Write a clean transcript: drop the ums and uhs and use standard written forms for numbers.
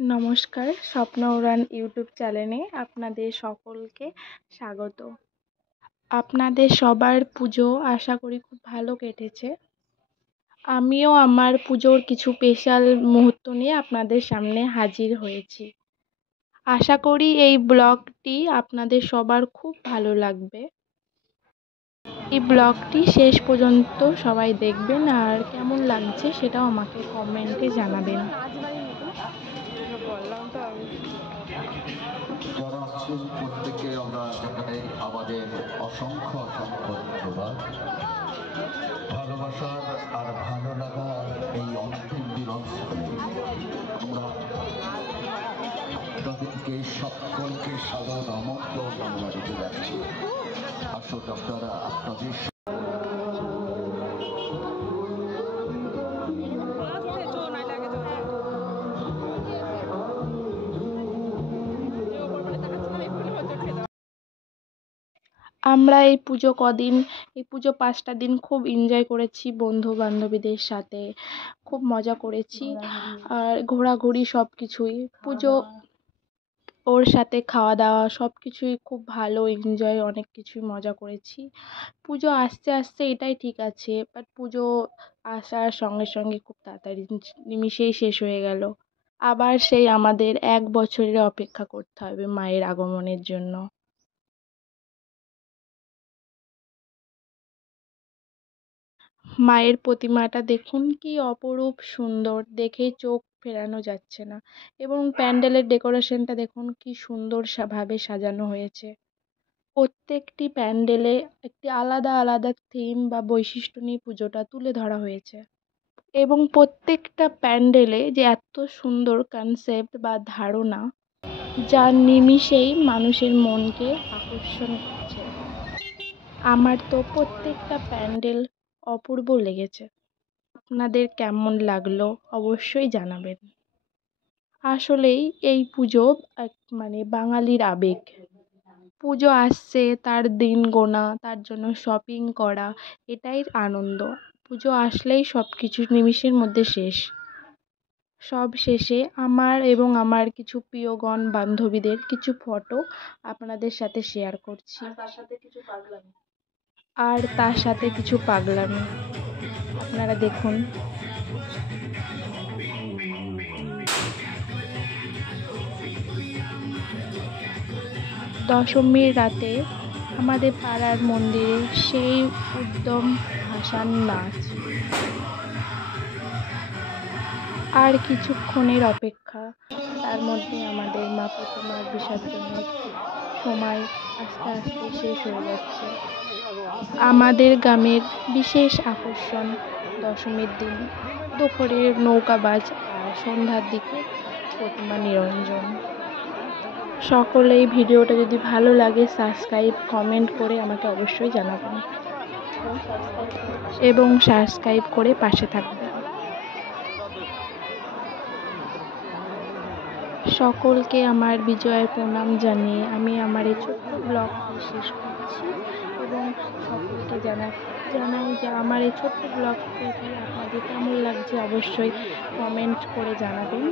নমস্কার, স্বপ্ন উড়ান ইউটিউব চ্যানেলে আপনাদের সকলকে স্বাগত। আপনাদের সবার পুজো আশা করি খুব ভালো কেটেছে। আমিও আমার পুজোর কিছু স্পেশাল মুহূর্ত নিয়ে আপনাদের সামনে হাজির হয়েছি। আশা করি এই ব্লগটি আপনাদের সবার খুব ভালো লাগবে। এই ব্লগটি শেষ পর্যন্ত সবাই দেখবেন, আর কেমন লাগছে সেটাও আমাকে কমেন্টে জানাবেন। যারা আছেন প্রত্যেকে আমরা জানাই আমাদের অসংখ্য অসংখ্য ধন্যবাদ। ভালোবাসার আর ভালো লাগার এই অন্তিম দিন আমরা তাদেরকে সকলকে সাদর আমন্ত্রণ আমরা রেখে যাচ্ছি। আসলে আপনারা আপনাদের আমরা এই পুজো 5টা দিন খুব এনজয় করেছি বন্ধু বান্ধবীদের সাথে, খুব মজা করেছি। আর ঘোরাঘুরি সব কিছুই, পুজো ওর সাথে খাওয়া দাওয়া সব কিছুই খুব ভালো এনজয়, অনেক কিছুই মজা করেছি। পুজো আসতে আসতে এটাই ঠিক আছে, বাট পুজো আসার সঙ্গে সঙ্গে খুব তাড়াতাড়ি নিমিষেই শেষ হয়ে গেল। আবার সেই আমাদের 1 বছরের অপেক্ষা করতে হবে মায়ের আগমনের জন্য। মায়ের প্রতিমাটা দেখুন, কি অপরূপ সুন্দর, দেখেই চোখ ফেরানো যাচ্ছে না। এবং প্যান্ডেলের ডেকোরেশনটা দেখুন কি সুন্দর ভাবে সাজানো হয়েছে। প্রত্যেকটি প্যান্ডেলে একটি আলাদা আলাদা থিম বা বৈশিষ্ট্য নিয়ে পুজোটা তুলে ধরা হয়েছে। এবং প্রত্যেকটা প্যান্ডেলে যে এত সুন্দর কনসেপ্ট বা ধারণা, যা নিমিষেই মানুষের মনকে আকর্ষণ করছে। আমার তো প্রত্যেকটা প্যান্ডেল অপূর্ব লেগেছে। আপনাদের কেমন লাগলো অবশ্যই জানাবেন। আসলেই এই পুজো বাঙালির আবেগ। পুজো আসছে, তার দিন গোনা, তার জন্য শপিং করা, এটাই আনন্দ। পুজো আসলেই সব কিছু নিমিষের মধ্যে শেষ। সব শেষে আমার এবং আমার কিছু প্রিয়গণ বান্ধবীদের কিছু ফটো আপনাদের সাথে শেয়ার করছি। আর তার সাথে কিছু পাগলামি আপনারা দেখুন। দশমীর রাতে আমাদের পাড়ার মন্দিরে সেই উদ্যম ভাসান নাচ। আর কিছুক্ষণের অপেক্ষা, তার মধ্যে আমাদের মা প্রতিমার বিসর্জনের সময় আস্তে আস্তে শেষ হয়ে যাচ্ছে। আমাদের গ্রামের বিশেষ আকর্ষণ দশমীর দিন দুপুরে নৌকাবাজ, আর সন্ধ্যার দিকে প্রতিমা নিরঞ্জন। সকলেই ভিডিওটা যদি ভালো লাগে সাবস্ক্রাইব কমেন্ট করে আমাকে অবশ্যই জানাবেন এবং সাবস্ক্রাইব করে পাশে থাকবেন। সকলকে আমার বিজয়ের প্রণাম জানিয়ে আমি আমার এই ছোট্ট ব্লগটি শেষ করছি এবং সকলকে জানাই যে আমার এই ছোট্ট ব্লগটি আপনাদের কেমন লাগছে অবশ্যই কমেন্ট করে জানাবেন।